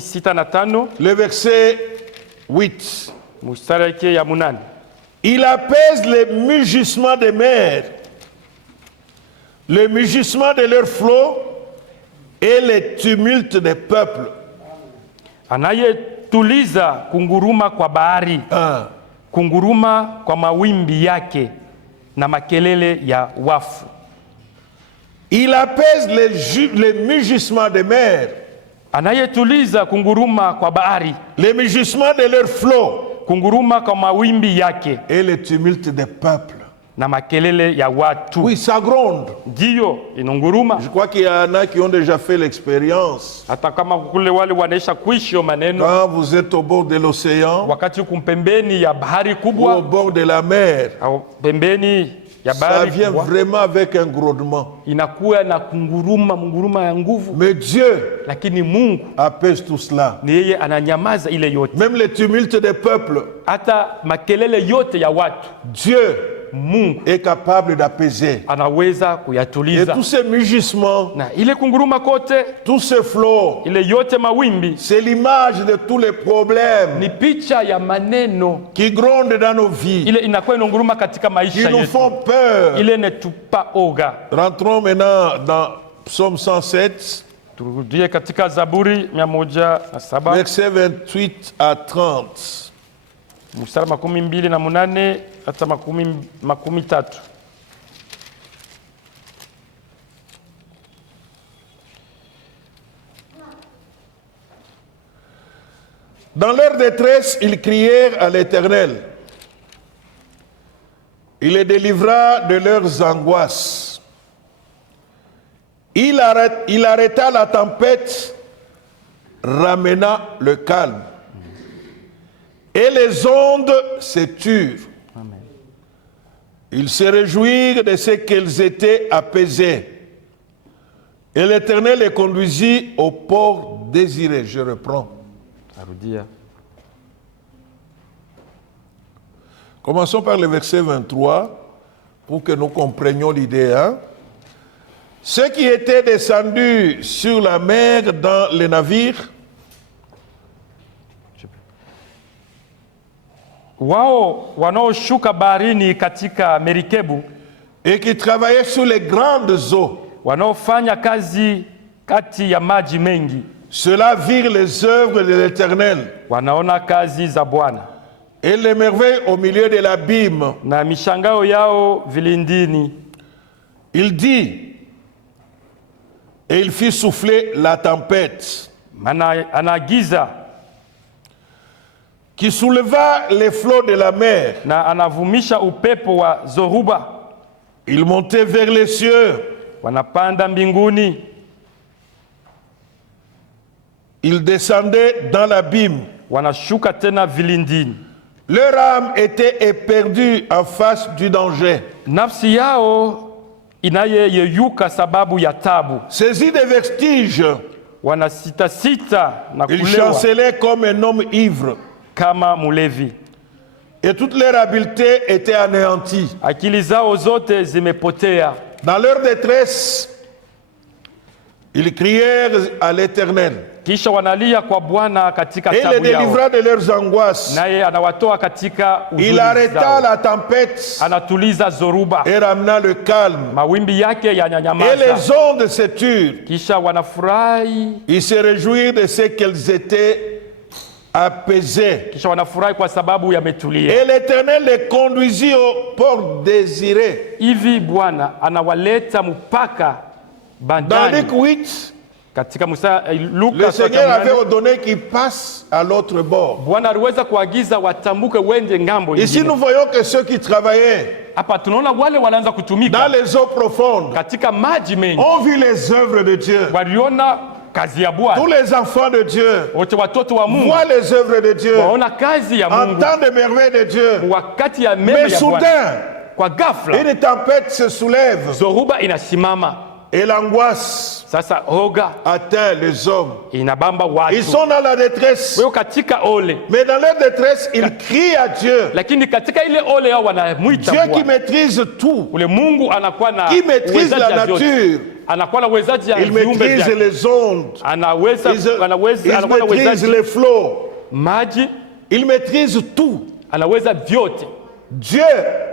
65 le verset 8. mstari yake ya 8. Il apaise les mugissements des mers, le mugissement de leurs flots et les tumultes des peuples. Anayetuliza kunguruma kwa bahari, kunguruma kwa mawimbi yake na makelele ya wafu. Il apaise les mugissements des mers, Anayetuliza kunguruma kwa bahari, les mugissements de leurs flots kunguruma kwa mawimbi yake et les tumultes des peuples. na makelele ya watu. Oui, ça gronde. Ndiyo inunguruma, Je crois qu'il y en a qui ont déjà fait l'expérience. hata kama kule wale wanaisha kuishi yo maneno. Quand vous êtes au bord de l'océan Wakati kumpembeni ya bahari ou au kubwa bord de la mer, au pembeni ya ça bahari vient kubwa, vraiment avec un grondement. inakuwa na munguruma ya nguvu, Mais Dieu lakini Mungu apaise tout cela. ni yeye ananyamaza ile yote, Même les tumultes des peuples, hata makelele yote ya watu. Dieu Mungu est capable d'apaiser. anaweza Et kuyatuliza, tous ces mugissements, na ile kunguruma kote, tous ces flots, ile yote mawimbi c'est l'image de tous les problèmes ni picha ya maneno qui grondent dans nos vies, ile inakuwa inunguruma katika qui maisha nous yetu, font peur. ile netupa oga. Rentrons maintenant dans Psaume 107. Turudie katika Zaburi 107 versets 28 à 30. mstari 28 hata 30. Dans leur détresse, ils crièrent à l'Éternel. Il les délivra de leurs angoisses. Il arrêta la tempête, ramena le calme. Et les ondes se turent. Amen. Ils se réjouirent de ce qu'elles étaient apaisées. Et l'Éternel les conduisit au port désiré. Je reprends. Arudia. Commençons par le verset 23 pour que nous comprenions l'idée. Ceux qui étaient descendus sur la mer dans les navires, wao wanaoshuka baharini katika merikebu, et qui travaillaient sur les grandes eaux, wanaofanya kazi kati ya maji mengi, ceux-là virent les œuvres de l'Éternel wanaona kazi za Bwana et les merveilles au milieu de l'abîme. na mishangao yao vilindini. Il dit, et il fit souffler la tempête, Anaagiza qui souleva les flots de la mer. na anavumisha upepo wa zoruba. Il montait vers les cieux. Wanapanda mbinguni, Il descendait dans l'abîme. wanashuka tena vilindini. Leur âme était éperdue en face du danger. Nafsi yao inayeyeyuka sababu ya tabu. Saisis des vestiges, Wanasitasita na ils kulewa chancelaient comme un homme ivre. kama mulevi. Et toute leur habileté était anéantie. Akili zao zote zimepotea. Dans leur détresse, ils crièrent à l'Éternel. Kisha wanalia kwa Bwana katika Et il les tabu yao, délivra de leurs angoisses. naye anawatoa katika Il huzuni arrêta zao. la tempête Anatuliza zoruba, et ramena le calme. mawimbi yake Et yananyamaza. les ondes se turent. Kisha wanafurahi, Ils se réjouirent de ce qu'elles étaient apaisées. kisha wanafurahi kwa sababu yametulia. Et l'Éternel les conduisit au port désiré. Hivi Bwana anawaleta mpaka Dans bandani. Luc 8, Katika le Luka Seigneur avait 8, ordonné qu'ils passent à l'autre bord. Bwana aliweza kuagiza watambuke wende ngambo Ici, ingine. nous voyons que ceux qui travaillaient Hapa tunaona wale wanaanza dans kutumika les eaux profondes katika maji mengi, ont vu les œuvres de Dieu. waliona kazi ya Tous Bwana. les enfants de Dieu Wote watoto wa Mungu voient les œuvres de Dieu, waona kazi ya Mungu entendent les merveilles de Dieu. wakati ya mema Mais ya Bwana. soudain, Kwa ghafla une tempête se soulève zoruba inasimama. et l'angoisse Sasa hoga atteint les hommes. inabamba Ils watu. sont dans la détresse, Wao katika ole, mais dans leur détresse, ils crient à Dieu. lakini katika ile ole yao wanamwita Dieu qui Bwana. maîtrise tout, Ule Mungu anakuwa na qui maîtrise uwezaji la ya vyote. nature, Anakuwa na uwezaji ya il viumbe maîtrise vyake. les ondes, Anaweza il anakuwa na maîtrise uwezaji les flots, maji, il maîtrise tout. anaweza vyote. Dieu,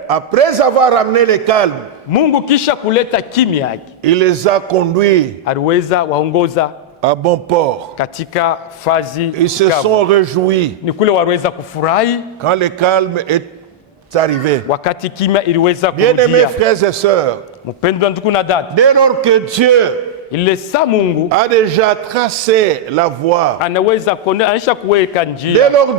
après avoir ramené le calme, Mungu kisha kuleta kimya yake, il les a conduits aliweza waongoza à bon port. katika fazi Ils se kavu. sont réjouis Ni kule waliweza kufurahi quand le calme est arrivé. wakati kimya iliweza Bien-aimés kurudia. frères et sœurs, Mpendwa ndugu na dada, dès lors que Dieu ile saa Mungu a déjà tracé la voie, anaweza aisha kuweka dès njia. lors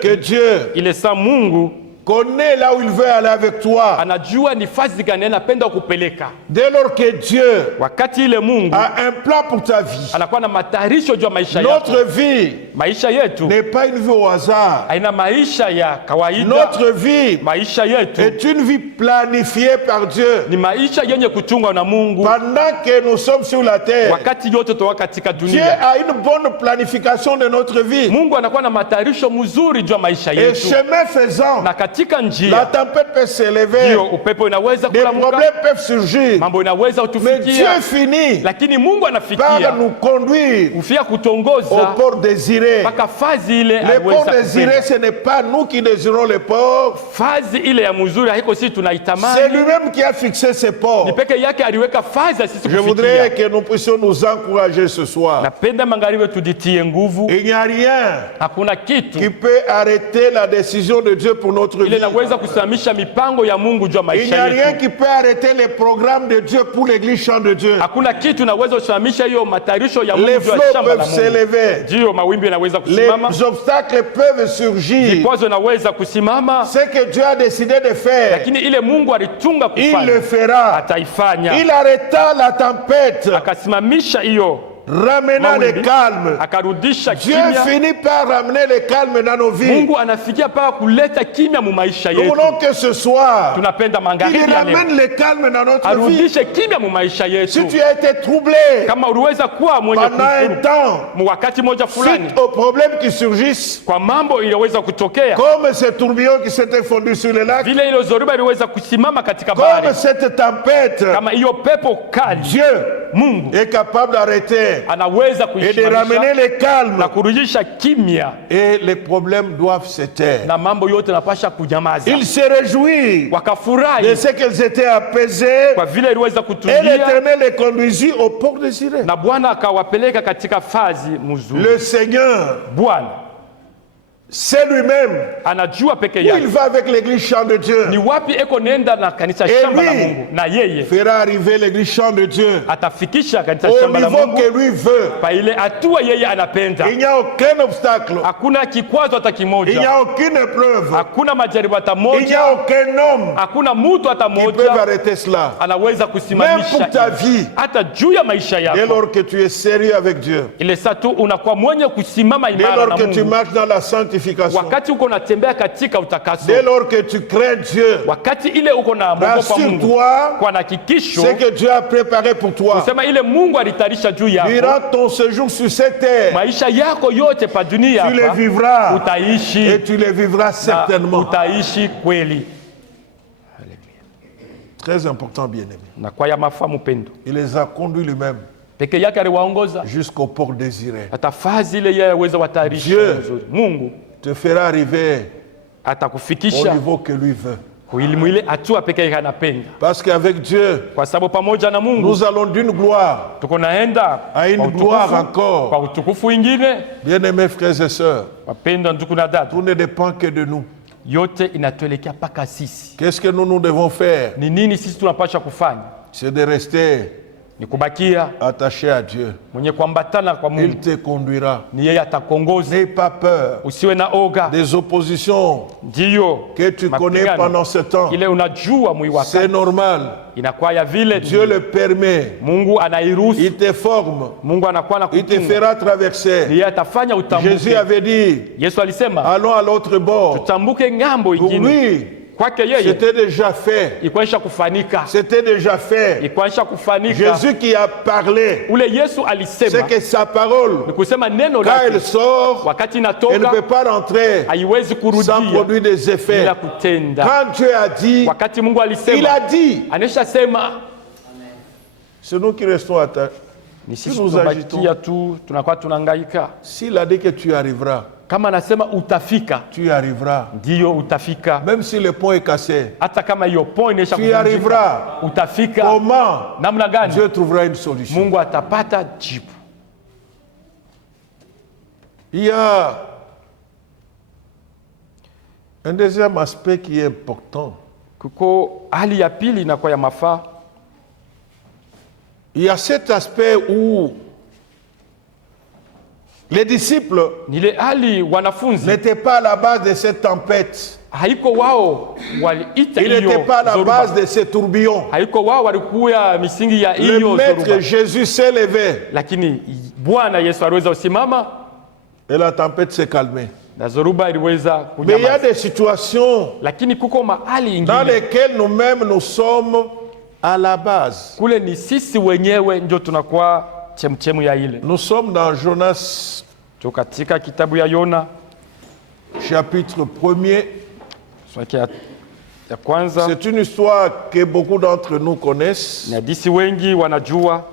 que Dieu Ile saa Mungu connaît là où il veut aller avec toi, anajua ni fazi gani anapenda kupeleka. dès lors que Dieu Wakati ile Mungu a un plan pour ta vie, anakuwa na matayarisho juu ya maisha yako. notre vie Maisha yetu n'est pas une vie au hasard. haina maisha ya kawaida. Notre vie Maisha yetu est une vie planifiée par Dieu. ni maisha yenye kuchungwa na Mungu. Pendant que nous sommes sur la terre, Wakati yote toka katika Dieu dunia, a une bonne planification de notre vie. Mungu anakuwa na matayarisho mzuri juu ya maisha Et yetu, chemin faisant, na katika katika La njia tempête peut s'élever. ndio upepo inaweza Des kulamuka, problèmes peuvent surgir. mambo inaweza Mais Dieu utufikia, finit lakini Mungu par anafikia nous conduire kufia au kutongoza port désiré. mpaka fazi ile Le port aliweza désiré, kupenda. ce n'est pas nous qui désirons le port. Fazi ile ya mzuri haiko sisi C'est tunaitamani, lui-même qui a fixé ces ports. ni peke yake aliweka fazi sisi Je voudrais kufikia. que nous puissions nous encourager ce soir. Napenda magharibi tujitie nguvu, Il n'y a rien hakuna kitu qui peut arrêter la décision de Dieu pour notre ile vie. inaweza kusimamisha mipango ya Mungu juu ya Il n'y a maisha rien yetu. qui peut arrêter les programmes de Dieu pour l'église Chant de Dieu. Hakuna kitu inaweza kusimamisha hiyo matayarisho ya Mungu Les juu ya flots shamba la peuvent Mungu. s'élever. Ndio mawimbi yanaweza kusimama, Les obstacles peuvent surgir. vikwazo inaweza kusimama, Ce que Dieu a décidé de faire, lakini ile Mungu alitunga il le kufanya fera. ataifanya. Il arrêta la tempête, Akasimamisha hiyo ramenant le mawimbi, calme. akarudisha Dieu kimya. finit par ramener le calme dans nos vies. Mungu anafikia mpaka kuleta kimya mu maisha Nous yetu. voulons que ce soir, Tunapenda il magharibi ya leo ramène le calme dans notre vie. arudishe kimya mu maisha Si yetu. tu as été troublé Kama uliweza kuwa mwenye pendant un kufuru temps, mu wakati moja fulani suite aux problèmes qui surgissent, kwa mambo iliyoweza kutokea, comme ce tourbillon qui s'était fondu sur le lac, vile ile zoruba iliweza kusimama katika comme bahari, cette tempête, kama hiyo pepo kali, Dieu Mungu est capable d'arrêter anaweza et de ramener kuisimamisha le calme. na kurudisha kimya, Et les problèmes doivent se taire. na mambo yote napasha kunyamaza. Il se réjouit de Wakafurahi ce qu'elles étaient apaisées kwa vile iliweza et kutulia, l'Éternel les conduisit au port désiré. na Bwana akawapeleka katika fazi mzuri. Le Seigneur, Bwana c'est lui-même anajua peke où il yake va avec l'église Chant de Dieu. ni wapi eko nenda na kanisa Et shamba la lui, Mungu, na yeye fera arriver l'église Chant de Dieu atafikisha kanisa au shamba la niveau Mungu que lui veut. pa ile hatua yeye anapenda. Il n'y a aucun obstacle, Hakuna kikwazo hata il n'y kimoja, a aucune épreuve, hakuna majaribu hata il n'y a moja, aucun homme hakuna mtu hata qui peut moja arrêter cela. anaweza Même kusimamisha pour ta hilo. vie, Hata juu ya maisha dès yako. lors que tu es sérieux avec Dieu, Ile saa tu unakuwa mwenye kusimama dès imara lors na que tu Mungu, marches dans la sanctification, wakati uko natembea katika utakaso, dès lors que tu crains Dieu, wakati ile uko na mwogopa Mungu, rassure-toi, kwa hakikisho ce que Dieu a préparé pour toi. kusema ile Mungu alitayarisha juu yako, Durant ton séjour sur cette terre, maisha yako yote pa dunia tu les hapa vivras utaishi et tu les vivras na certainement. utaishi kweli. Très important, bien-aimé. Na kwa ya mafamu pendo Il les a conduits lui-même peke yake aliwaongoza jusqu'au port désiré. hata fazi ile yeye aweza watayarisha Dieu vizuri. Mungu te fera arriver au atakufikisha niveau que lui veut. kuilimu ile hatua peke yake anapenda, Parce qu'avec Dieu, kwa sababu pamoja na Mungu nous allons d'une gloire tuko naenda à une kwa gloire utukufu, encore. kwa utukufu ingine. Bien-aimés frères et sœurs, Wapenda ndugu na dada, tout ne dépend que de nous. yote inatuelekea mpaka sisi. Qu'est-ce que nous devons faire? Ni nini sisi tunapasha kufanya? C'est de rester Ni kubakia attaché à Dieu. mwenye kuambatana kwa Il Mungu, te conduira. ni yeye atakuongoza. N'aie pas peur Usiwe na oga, des oppositions ndiyo que tu connais mapigano pendant ce temps. ile unajua C'est wakati normal. inakuwa ya vile Dieu le permet. Mungu anairuhusu, Il te forme. Mungu anakuwa na Il te kutunga, fera traverser. yeye atafanya Jésus utambuke. avait dit, Yesu alisema allons à l'autre bord. tutambuke ngambo Pour ingine. lui, Kwake yeye c'était déjà fait. ikwaisha kufanika, C'était déjà fait. ikwaisha kufanika. Jésus qui a parlé, Ule Yesu c'est alisema que sa parole, ni kusema neno quand elle lake sort, wakati elle ne inatoka peut pas rentrer haiwezi sans kurudia produire des effets. bila kutenda. Quand Dieu a dit, Wakati Mungu il alisema, a dit. anesha sema, C'est nous qui restons attachés. ni Si sisi nous tunabakia tu, tunakuwa tunangaika. S'il a dit que tu arriveras, Kama anasema utafika, tu y arriveras. ndiyo utafika. Même si le pont est cassé, Hata kama hiyo point inaisha tu y arriveras. utafika. Comment Namna gani? Dieu trouvera une solution. Mungu atapata jibu. Il y a un deuxième aspect qui est important. Kuko hali ya pili inakuwa ya mafaa. Il y a cet aspect où les disciples Ni ile hali wanafunzi n'étaient pas à la base de cette tempête. haiko wao waliita Ils n'étaient hiyo pas à la zoruba. base de ces tourbillons. Haiko wao walikuwa misingi ya Le hiyo maître zoruba. Jésus s'est levé Lakini Bwana Yesu aliweza kusimama et la tempête s'est calmée. na zoruba iliweza Mais il y a kunyamaza. des situations Lakini kuko mahali dans ingine lesquelles nous-mêmes nous sommes à la base. kule ni sisi wenyewe ndio tunakuwa chemchemu ya ile. Nous sommes dans Jonas Tu katika kitabu ya Yona chapitre 1er, Sura ya kwanza. C'est une histoire que beaucoup d'entre nous connaissent. Ni hadithi wengi wanajua.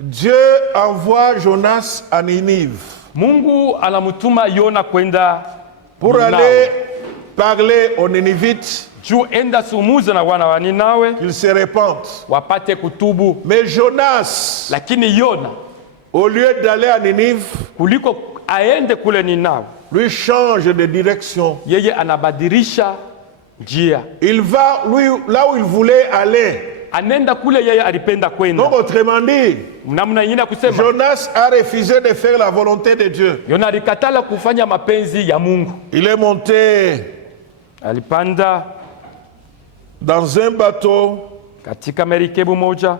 Dieu envoie Jonas à Ninive. Mungu anamutuma Yona kwenda pour aller parler aux Ninivites. Juu enda sumuza na wana wa Ninawe. Qu'ils se répandent. Wapate kutubu. Mais Jonas, lakini Yona, au lieu d'aller à Ninive, kuliko aende kule Ninawe, lui change de direction. Yeye anabadilisha njia. Il va là où il voulait aller. Anenda kule yeye alipenda kwenda. Donc autrement dit, Jonas a refusé de faire la volonté de Dieu. Yona alikatala kufanya mapenzi ya Mungu. Il est monté alipanda dans un bateau, katika merikebu moja,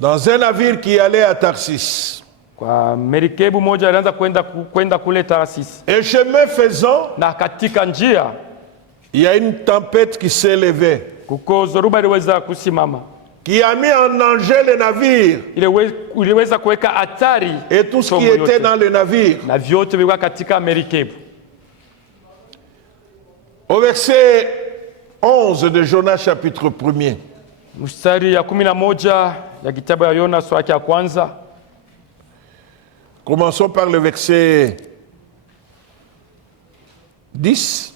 dans un navire qui allait à Tarsis. Kwa merikebu moja alianza kwenda kule Tarsis. Et chemin faisant, na katika njia, il y a une tempête qui s'est levée, kuko zoruba iliweza kusimama, qui a mis en danger le navire iliweza kuweka hatari et tout ce qui était dans le navire. Na vyote vilikuwa katika merikebu. Au verset 11 de Jonas chapitre 1. Mstari ya 11 ya kitabu ya Yona sura ya kwanza. Commençons par le verset 10.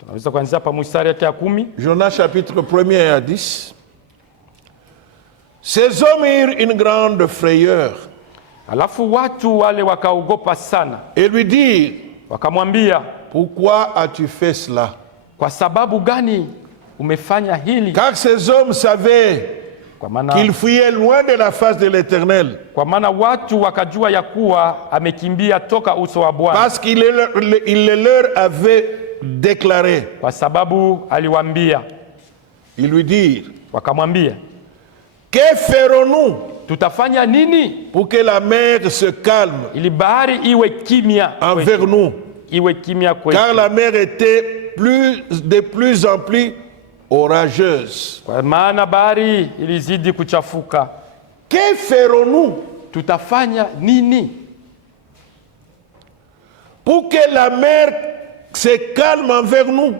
Tunaweza kuanzia pa mstari ya 10. Jonas chapitre 1 à 10. Ces hommes eurent une grande frayeur. Alafu watu wale wakaogopa sana. Et lui dirent, wakamwambia, pourquoi as-tu fait cela? Kwa sababu gani umefanya hili? Car ces hommes savaient qu'il fuyait loin de la face de l'Éternel. Kwa maana watu wakajua ya kuwa amekimbia toka uso wa Bwana. Parce qu'il le leur avait déclaré. Kwa sababu aliwaambia. Ils lui dirent, wakamwambia, que ferons-nous? Tutafanya nini? Pour que la mer se calme. Ili bahari iwe kimya envers nous. Iwe kimya kwetu. Car la mer était de plus en plus orageuse. Kwa maana bahari ilizidi kuchafuka. Que ferons-nous? Tutafanya nini? Pour que la mer se calme envers nous.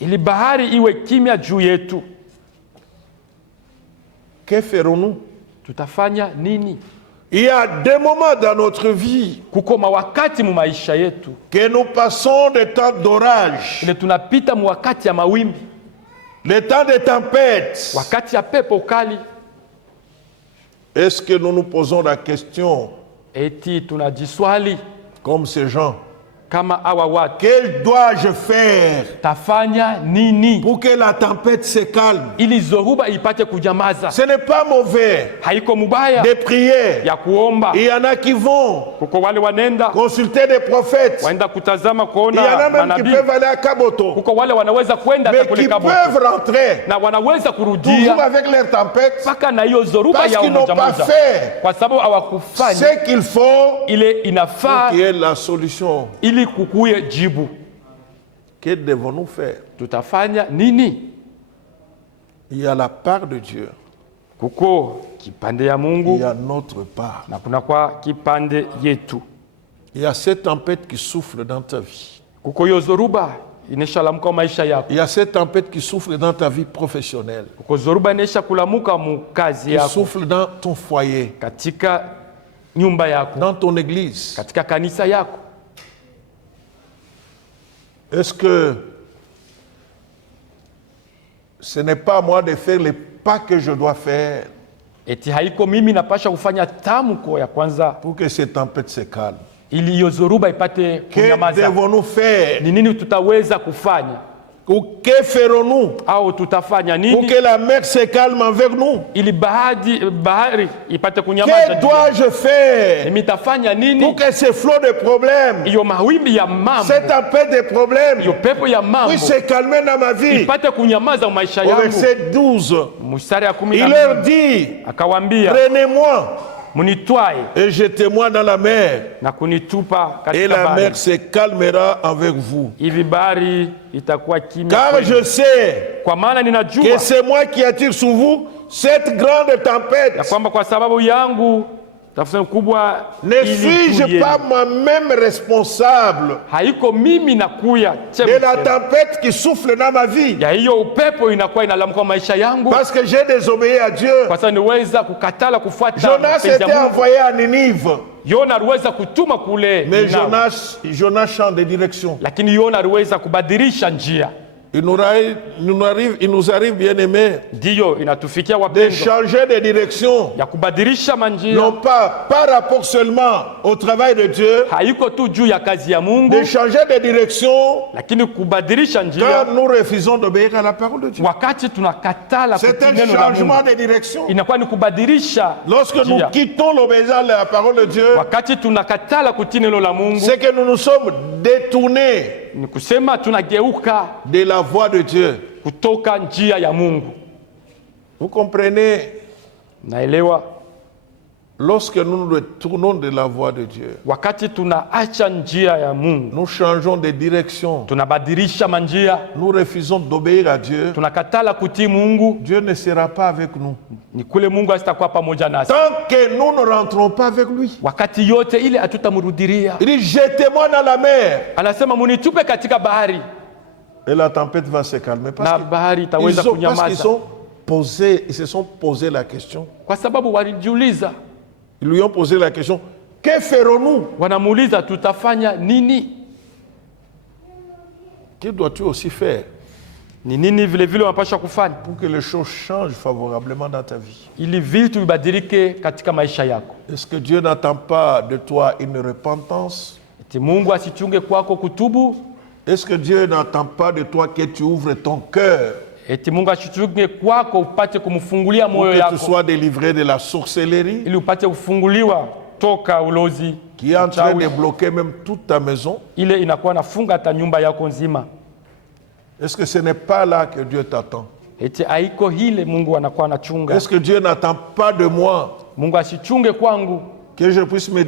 Ili bahari iwe kimya juu yetu. Que ferons-nous? Tutafanya nini? Il y a des moments dans notre vie kuko mawakati mu maisha yetu que nous passons des temps d'orage, ile tunapita mu wakati ya mawimbi, les temps de tempête. Wakati ya pepo kali. Est-ce que nous nous posons la question, eti tunajiswali comme ces gens, kama awa watu, que dois-je faire tafanya nini pour que la tempête se calme? Ili zoruba ipate kujamaza. Ce n'est pas mauvais haiko mubaya de prier. Ya kuomba. Il y en a qui vont kuko wale wanenda consulter des prophètes. Waenda kutazama kuona manabii. Il y en a même manabii. Qui peuvent aller à Kaboto. Kuko wale wanaweza kwenda mais qui peuvent rentrer. Na wanaweza kurudia. Toujours avec leur tempête. Paka na hiyo zoruba parce ya qu'ils n'ont pas fait. Kwa sababu hawakufanya ce qu'il faut. Ile inafaa. Qui est la solution. Ili kukuye jibu. Que devons-nous faire? Tutafanya nini? Il y a la part de Dieu. Kuko kipande ya Mungu. Il y a notre part. Na kuna kwa kipande yetu. Il y a cette tempête qui souffle dans ta vie. Kuko yo zoruba ineshalamuka maisha yako. Il y a cette tempête qui souffle dans ta vie professionnelle. Kuko zoruba inesha kulamuka mu kazi yako. Qui souffle dans ton foyer. Katika nyumba yako. Dans ton église. Katika kanisa yako. Est-ce que ce n'est pas à moi de faire les pas que je dois faire? Eti haiko mimi napasha kufanya tamko ya kwanza pour que cette tempête se calme. Ili hiyo zoruba ipate kunyamaza. Que devons-nous faire? Ni nini tutaweza kufanya? Ou que ferons-nous? Au tutafanya nini? Pour que la mer se calme envers nous. Ili bahari ipate kunyamaza. Que dois-je faire? Mimi tafanya nini? Pour que ce flot de problèmes. Iyo mawimbi ya mambo. Cette tempête de problèmes. Iyo pepo ya mambo. Puisse se calmer dans ma vie. Ipate kunyamaza maisha yangu. Au verset 12. Mstari ya 12. Il leur dit. Akawaambia. Prenez-moi. Munitwae. Et jetez-moi dans la mer. Na kunitupa katika et la bahari. mer se calmera avec vous. Hivi bahari itakuwa kimya. Car je sais. Kwa maana ninajua. Que c'est moi qui attire sur vous cette grande tempête. Ya kwamba kwa sababu yangu Tafsiri kubwa, ne suis-je pas moi-même responsable haiko mimi nakuya de la tempête qui souffle dans ma vie? ya hiyo upepo inakuwa inalamuka maisha yangu, Parce que j'ai désobéi à Dieu. kwa sababu niweza kukatala kufuata Jonas était envoyé à Ninive. Yona aliweza kutuma kule, mais Jonas change de direction. Lakini Yona aliweza kubadilisha njia. Il nous arrive bien aimé, ndiyo inatufikia de wapendwa, changer de direction. ya kubadilisha manjia, Non pas par rapport seulement au travail de Dieu, haiko tu juu ya kazi ya Mungu, de changer de direction lakini kubadilisha njia quand nous refusons d'obéir à la parole de Dieu. wakati tunakatala C'est kutii un neno la changement Mungu. de direction. Inakuwa ni kubadilisha Lorsque nous njia. quittons l'obéissance à la parole de Dieu, Wakati tunakatala kutii neno la Mungu, c'est que nous nous sommes détournés ni kusema tunageuka de la voie de Dieu. kutoka njia ya Mungu. Vous comprenez? Naelewa, Lorsque nous nous détournons de la voie de Dieu, wakati tunaacha njia ya Mungu, nous changeons de direction, tunabadilisha manjia, nous refusons d'obéir à Dieu, tunakatala kutii Mungu, Dieu ne sera pas avec nous. ni kule Mungu asitakuwa pamoja nasi. Tant que nous ne rentrons pas avec lui. Wakati yote ile hatutamrudilia. Il dit, jetez-moi dans la mer. Anasema munitupe katika bahari, Et la tempête va se calmer. na bahari itaweza Parce qu'ils kunyamaza, ils se sont posé la question. kwa sababu walijiuliza, Ils lui ont posé la question, que ferons-nous? wanamuuliza tutafanya nini? Que dois-tu aussi faire Ni nini vile vile wanapaswa kufanya pour que les choses changent favorablement dans ta vie? ili vitu vibadilike katika maisha yako? Est-ce que Dieu n'attend pas de toi une repentance? Eti Mungu asichunge kwako kutubu? Est-ce que Dieu n'attend pas de toi que tu ouvres ton cœur Eti Mungu asichunge kwako upate kumfungulia pour moyo que tu yako sois délivré de la sorcellerie ili upate kufunguliwa toka ulozi qui est en train uchawi, de bloquer même toute ta maison? ile inakuwa nafunga hata nyumba yako nzima? Est-ce que ce n'est pas là que Dieu t'attend? Eti haiko hile Mungu anakuwa anachunga? Est-ce que Dieu n'attend pas de moi Mungu asichunge kwangu que je puisse me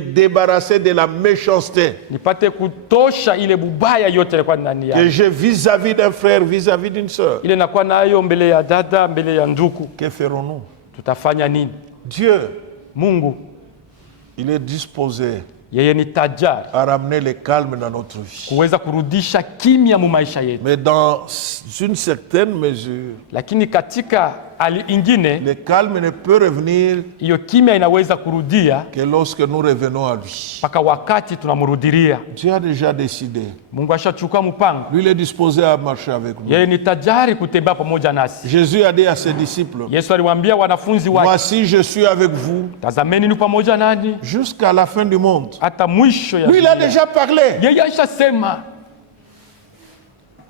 débarrasser de la méchanceté nipate kutosha ile bubaya yote ilikuwa ndani que yangu, j'ai vis-à-vis d'un frère, vis-à-vis d'une sœur? ile nakuwa nayo mbele ya dada, mbele ya ndugu? Que ferons-nous? Tutafanya nini? Dieu, Mungu il est disposé yeye ni tajari à ramener le calme dans notre vie. kuweza kurudisha kimya mu maisha yetu, Mais dans une certaine mesure, lakini katika hali ingine le calme ne peut revenir hiyo kimya inaweza kurudia que lorsque nous revenons à lui. mpaka wakati tunamrudilia. Dieu a déjà décidé. Mungu ashachukua mpango, Lui, il est disposé à marcher avec nous. yeye ni tajari kutembea pamoja nasi. Jésus a dit à ses disciples, Yesu aliwaambia wanafunzi wake, voici, je suis avec vous tazameni ni pamoja nani jusqu'à la fin du monde. hata mwisho ya Lui, il a dunia. déjà parlé. Yeye ashasema,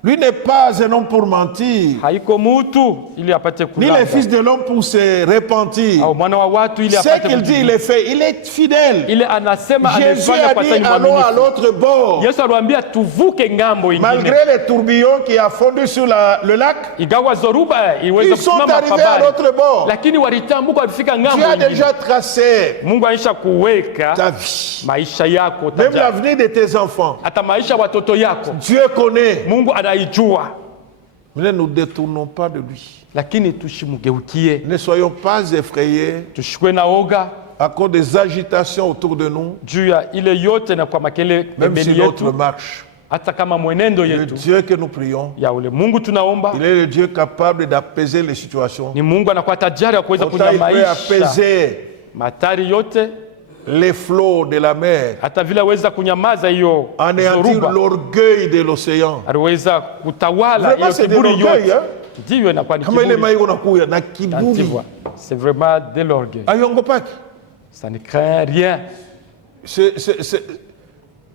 Lui n'est pas un homme pour mentir, haiko mutu ili apate ni le fils kulanga de l'homme pour se repentir. au mwana wa watu ili Ce apate qu'il dit, kujibu. il est fait. Il est fidèle. Ile anasema Jésus amefanya a kwa dit, sababu allons à mwaminifu. l'autre bord. Yesu aliwaambia tuvuke ngambo ingine, Malgré les tourbillons qui a fondu sur le lac, igawa zoruba iweze ils sont kusimama arrivés à pabali, l'autre bord. lakini walitambuka walifika Tu ngambo as ingine. déjà tracé Mungu aisha kuweka ta vie, maisha yako même tajari, l'avenir de tes enfants. hata maisha ya watoto yako Dieu connaît. Mungu anaijua, Mais ne nous détournons pas de lui. lakini tushimugeukie, Ne soyons pas effrayés tushikwe na oga à cause des agitations autour de nous, juu ya ile yote na kwa makele même si pembeni notre yetu, marche. hata kama mwenendo Le yetu Dieu que nous prions, ya ule Mungu tunaomba il est le Dieu capable d'apaiser les situations. ni Mungu anakuwa tajari wa kuweza Autant il peut kunyamaisha apaiser matari yote, les flots de la mer, hata vile aweza kunyamaza hiyo anéantir zoruba, l'orgueil de l'océan. aliweza kutawala Vraiment, hiyo c'est de kiburi l'orgueil, yote. hein? Ndiyo inakuwa ni Kama ile kiburi. mai unakuya na Tu kiburi. vois, c'est vraiment de l'orgueil. Ayongopaki. Ça ne craint rien.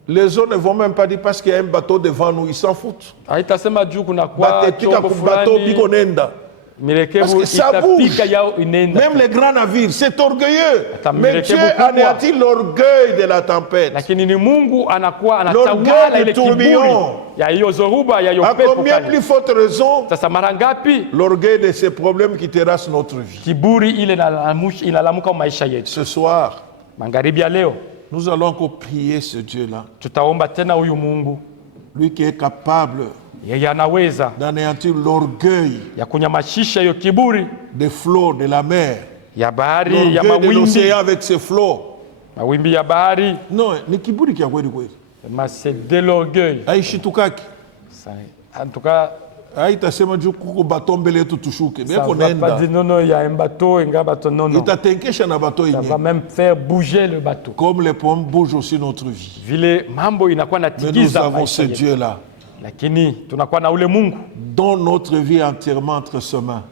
Les gens ne vont même pas dire parce qu'il y a un bateau devant nous, ils s'en foutent. Haitasema juu kuna kwa Batetika chombo ku bateau fulani biko nenda. mirekebu Parce que ça bouge. itapika yao inenda. Même les grands navires, c'est orgueilleux. Attends, Mais mais Dieu beaucoup anéantit l'orgueil de la tempête. Lakini ni Mungu anakuwa L'orgueil anatawala du ile kiburi tourbillon. ya hiyo zoruba ya hiyo À pepo combien kali. plus forte raison Sasa mara ngapi l'orgueil de ces problèmes qui terrassent notre vie. kiburi ile inalamuka maisha yetu? Ce soir, Magharibi ya leo nous allons encore prier ce Dieu-là. tutaomba tena huyu Mungu, Lui qui est capable yeye anaweza d'anéantir l'orgueil ya kunyamashisha hiyo kiburi des flots de la mer. ya bahari ya L'orgueil de mawimbi, l'océan avec ses flots. mawimbi ya bahari. Non, ni kiburi kia kweli kweli. C'est de l'orgueil. Haishitukaki. En tout cas, Haitasema juu kuko bato mbele yetu tushuke. ça ne va pas dire non, non, il y a un bateau, un bateau, non, non. Itatenkesha na bato Ça yenyewe. va même faire bouger le bateau. Comme les pommes bougent aussi notre vie. Vile mambo inakuwa Mais nous natigiza avons maisha ce yetu. Dieu-là, Lakini tunakuwa na ule Mungu, dont notre vie est entièrement entre ses mains.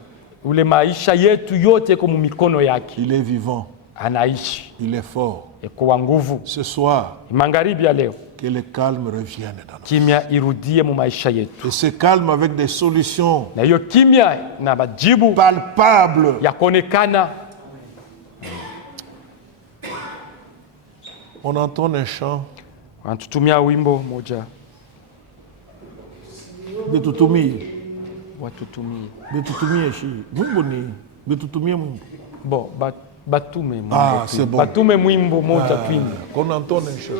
ule maisha yetu yote iko mu mikono yake. Il est vivant, Anaishi, il est fort. iko wa nguvu. Ce soir, Magharibi ya leo, que le calme revienne dans nous. kimya irudie mu maisha yetu, Et ce calme avec des solutions na hiyo kimya na majibu palpables. ya kuonekana. On entend un chant. Wanatutumia wimbo moja, Betutumie. watutumie Betutumie shi. Mungu ni. Betutumie Mungu. bon batume mwimbo Ah, tu. c'est bon. Batume mwimbo moja twimbe. Qu'on entende un chant.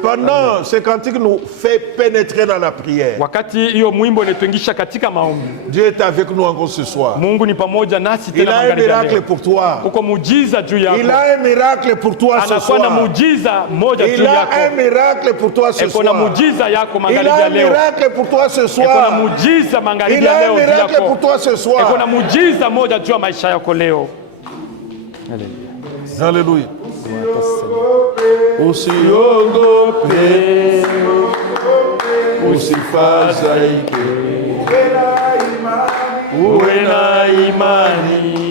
Pendant ce cantique nous fait pénétrer dans la prière. Wakati hiyo mwimbo inatuingisha katika maombi, Dieu est avec nous encore ce soir. Mungu ni pamoja nasi Il tena a un magharibi ya miracle leo. pour toi. Kuko muujiza juu Il yako, a un miracle pour toi ce anakuwa na soir. muujiza moja juu Il a un yako, miracle pour toi ce eko na soir. muujiza yako Il magharibi a ya un leo, miracle pour toi ce eko na soir. muujiza magharibi Il ya a leo un juu miracle yako, pour toi ce eko na soir. muujiza moja juu ya maisha yako leo. Alléluia. Usiogope, usifadhaike, uwe na imani.